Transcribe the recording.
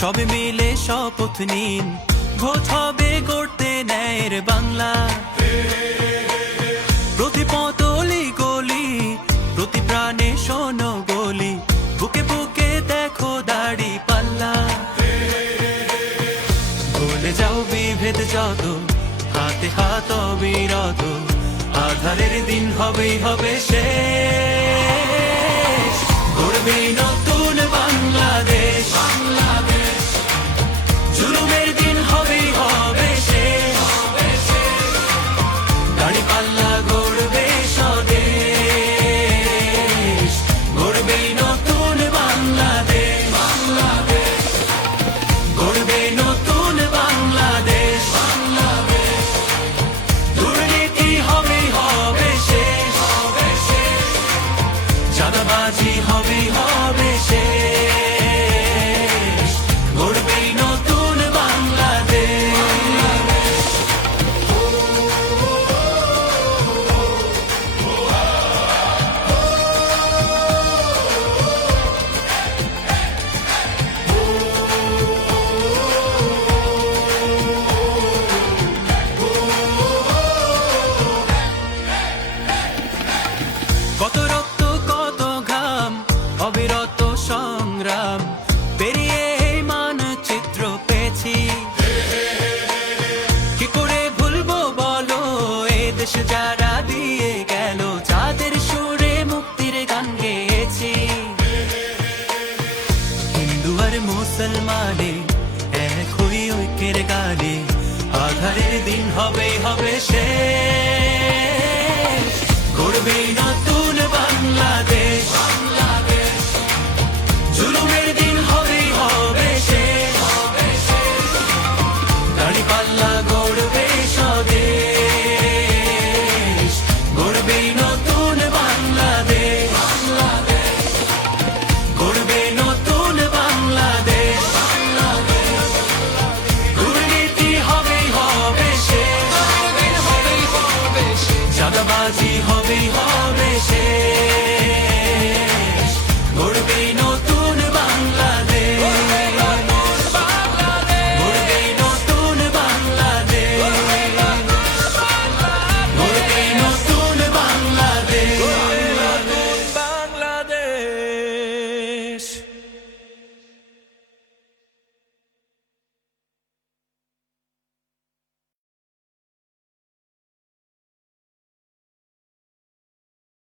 সবে মিলে শপথ নিন, ভোট হবে গড়তে ন্যায়ের বাংলা। প্রতি পতলি গলি, প্রতি প্রাণে শোনো বলি, বুকে বুকে দেখো দাড়ি পাল্লা। ভুলে যাও বিভেদ যত, হাতে হাত অবিরত, আধারের দিন হবেই হবে শেষ। গড়বেই নতুন বাংলাদেশ, জুলুমের দিন হবেই হবে শেষ। দাড়ি পাল্লা গড়বে স্বদেশ, গড়বেই নতুন বাংলাদেশ, গড়বে নতুন বাংলাদেশ। দুর্নীতি হবেই হবে শেষ, চাঁদাবাজি হবেই হবে শেষ, গড়বেই নতুন বাংলাদেশ। কত রক্ত কত ঘাম, অবিরত সংগ্রাম পেরিয়ে এই মানচিত্র পেয়েছি। কি করে ভুলবো বলো এ দেশ যারা দিয়ে গেল, যাদের সুরে মুক্তির গান গেয়েছি। হিন্দু আর মুসলমানে এক হই ঐক্যের গানে, আধারের দিন হবেই হবে শেষ। গড়বেই নতুন বাংলাদেশ, জুলুমের দিন হবেই হবে শেষ। দাড়ি পাল্লা গড়বে স্বদেশ, গড়বেই নতুন বাংলাদেশ, গড়বে নতুন বাংলাদেশ। দুর্নীতি হবেই হবে শেষ, চাঁদাবাজি হবেই হবে শেষ।